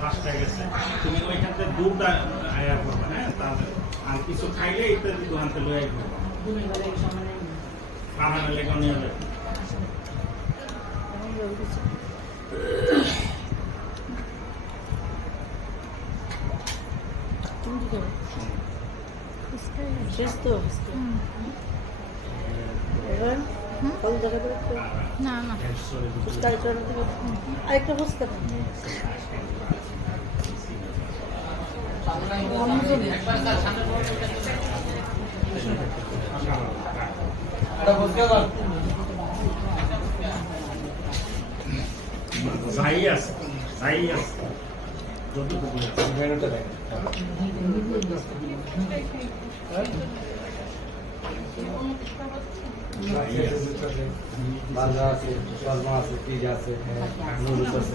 first হয়ে গেছে তুমি ওইখান থেকে দুটা আয়া করবে হ্যাঁ তাহলে আর কিছু খাইলে ইত্যাদি দোকানতে লয়ে আইবো পাহাড়ে লেগে নিয়ে যাবে শেষ তো এবার কল দেখা দেবে না না ফুচকা আরেকটা ফুচকা যাই আছে যতটুকু বাজা আছে শর্মা আছে পিজা আছে নুডলস আছে